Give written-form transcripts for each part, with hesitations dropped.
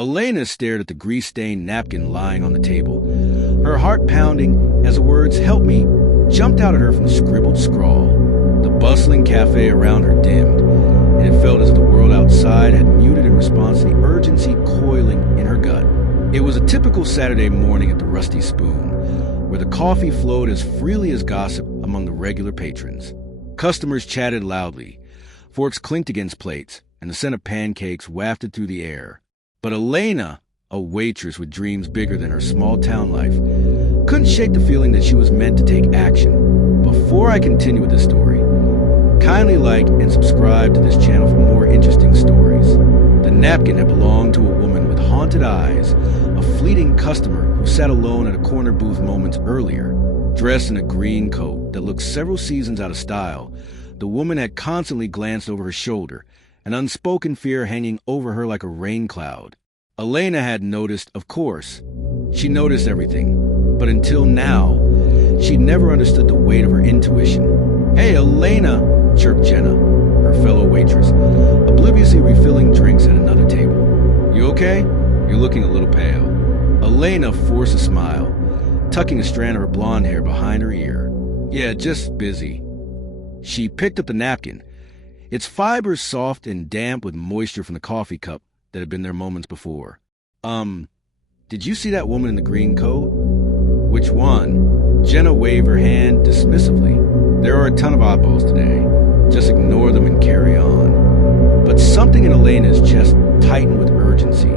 Elena stared at the grease-stained napkin lying on the table, her heart pounding as the words "help me" jumped out at her from the scribbled scrawl. The bustling cafe around her dimmed, and it felt as if the world outside had muted in response to the urgency coiling in her gut. It was a typical Saturday morning at the Rusty Spoon, where the coffee flowed as freely as gossip among the regular patrons. Customers chatted loudly, forks clinked against plates, and the scent of pancakes wafted through the air. But Elena, a waitress with dreams bigger than her small-town life, couldn't shake the feeling that she was meant to take action. Before I continue with this story, kindly like and subscribe to this channel for more interesting stories. The napkin had belonged to a woman with haunted eyes, a fleeting customer who sat alone at a corner booth moments earlier. Dressed in a green coat that looked several seasons out of style, the woman had constantly glanced over her shoulder, an unspoken fear hanging over her like a rain cloud. Elena had noticed, of course. She noticed everything, but until now, she'd never understood the weight of her intuition. "Hey, Elena," chirped Jenna, her fellow waitress, obliviously refilling drinks at another table. "You okay? You're looking a little pale." Elena forced a smile, tucking a strand of her blonde hair behind her ear. "Yeah, just busy." She picked up the napkin, its fibers soft and damp with moisture from the coffee cup that had been there moments before. Did you see that woman in the green coat?" "Which one?" Jenna waved her hand dismissively. "There are a ton of oddballs today. Just ignore them and carry on." But something in Elena's chest tightened with urgency.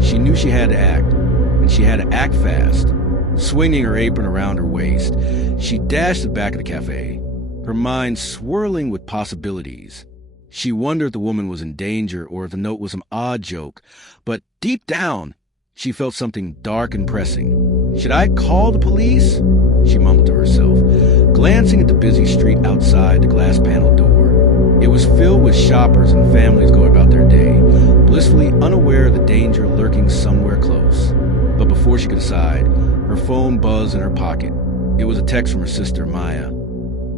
She knew she had to act, and she had to act fast. Swinging her apron around her waist, she dashed to the back of the cafe, her mind swirling with possibilities. She wondered if the woman was in danger or if the note was some odd joke, but deep down, she felt something dark and pressing. "Should I call the police?" she mumbled to herself, glancing at the busy street outside the glass-paneled door. It was filled with shoppers and families going about their day, blissfully unaware of the danger lurking somewhere close. But before she could decide, her phone buzzed in her pocket. It was a text from her sister, Maya.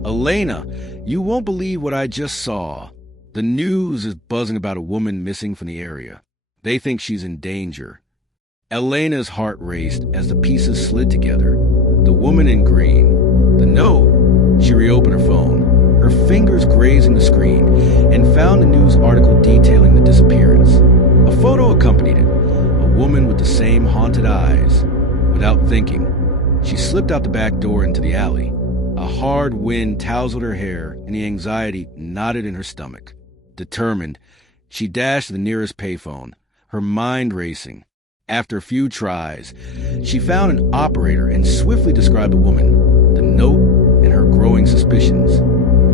"Elena, you won't believe what I just saw. The news is buzzing about a woman missing from the area. They think she's in danger." Elena's heart raced as the pieces slid together. The woman in green. The note. She reopened her phone, her fingers grazing the screen, and found a news article detailing the disappearance. A photo accompanied it, a woman with the same haunted eyes. Without thinking, she slipped out the back door into the alley. A hard wind tousled her hair, and the anxiety knotted in her stomach. Determined, she dashed to the nearest payphone, her mind racing. After a few tries, she found an operator and swiftly described the woman, the note, and her growing suspicions.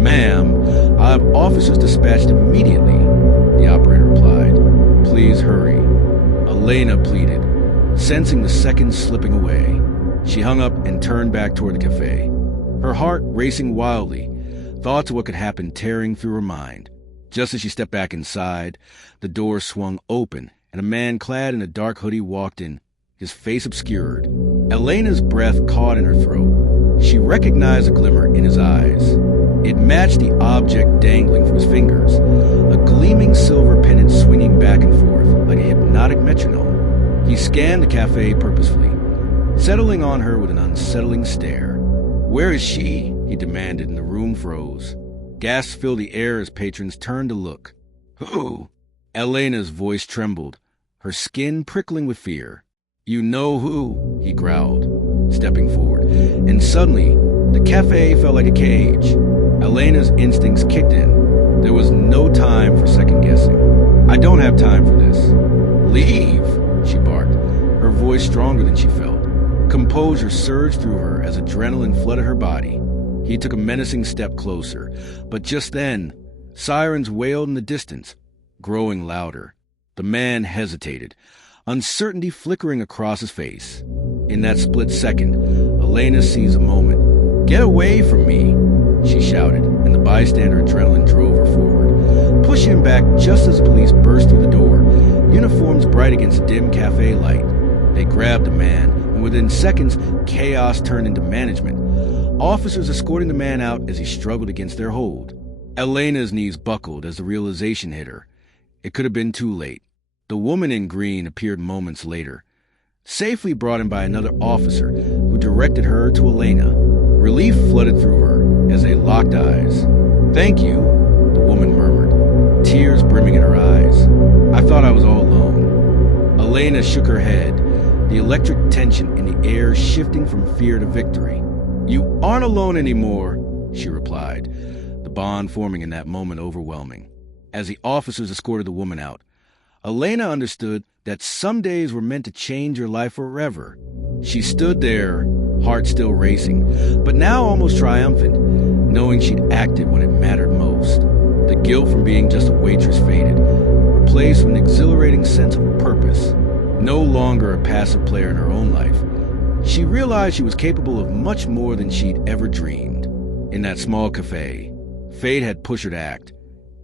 "Ma'am, I have officers dispatched immediately," the operator replied. "Please hurry." Elena pleaded, sensing the seconds slipping away. She hung up and turned back toward the cafe, her heart racing wildly, thoughts of what could happen tearing through her mind. Just as she stepped back inside, the door swung open, and a man clad in a dark hoodie walked in, his face obscured. Elena's breath caught in her throat. She recognized a glimmer in his eyes. It matched the object dangling from his fingers, a gleaming silver pendant swinging back and forth like a hypnotic metronome. He scanned the cafe purposefully, settling on her with an unsettling stare. "Where is she?" he demanded, and the room froze. Gasps filled the air as patrons turned to look. "Who?" Elena's voice trembled, her skin prickling with fear. "You know who," he growled, stepping forward, and suddenly, the cafe felt like a cage. Elena's instincts kicked in. There was no time for second-guessing. "I don't have time for this." "Leave," she barked, her voice stronger than she felt. Composure surged through her as adrenaline flooded her body. He took a menacing step closer, but just then, sirens wailed in the distance, growing louder. The man hesitated, uncertainty flickering across his face. In that split second, Elena seized a moment. "Get away from me!" she shouted, and the bystander adrenaline drove her forward, pushing him back just as the police burst through the door, uniforms bright against the dim cafe light. They grabbed the man, and within seconds, chaos turned into management, officers escorting the man out as he struggled against their hold. Elena's knees buckled as the realization hit her. It could have been too late. The woman in green appeared moments later, safely brought in by another officer who directed her to Elena. Relief flooded through her as they locked eyes. "Thank you," the woman murmured, tears brimming in her eyes. "I thought I was all alone." Elena shook her head, the electric tension in the air shifting from fear to victory. "You aren't alone anymore," she replied, the bond forming in that moment overwhelming. As the officers escorted the woman out, Elena understood that some days were meant to change her life forever. She stood there, heart still racing, but now almost triumphant, knowing she'd acted when it mattered most. The guilt from being just a waitress faded, replaced with an exhilarating sense of purpose. No longer a passive player in her own life, she realized she was capable of much more than she'd ever dreamed. In that small cafe, fate had pushed her to act,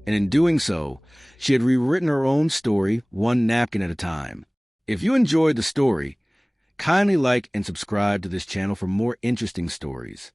and in doing so, she had rewritten her own story one napkin at a time. If you enjoyed the story, kindly like and subscribe to this channel for more interesting stories.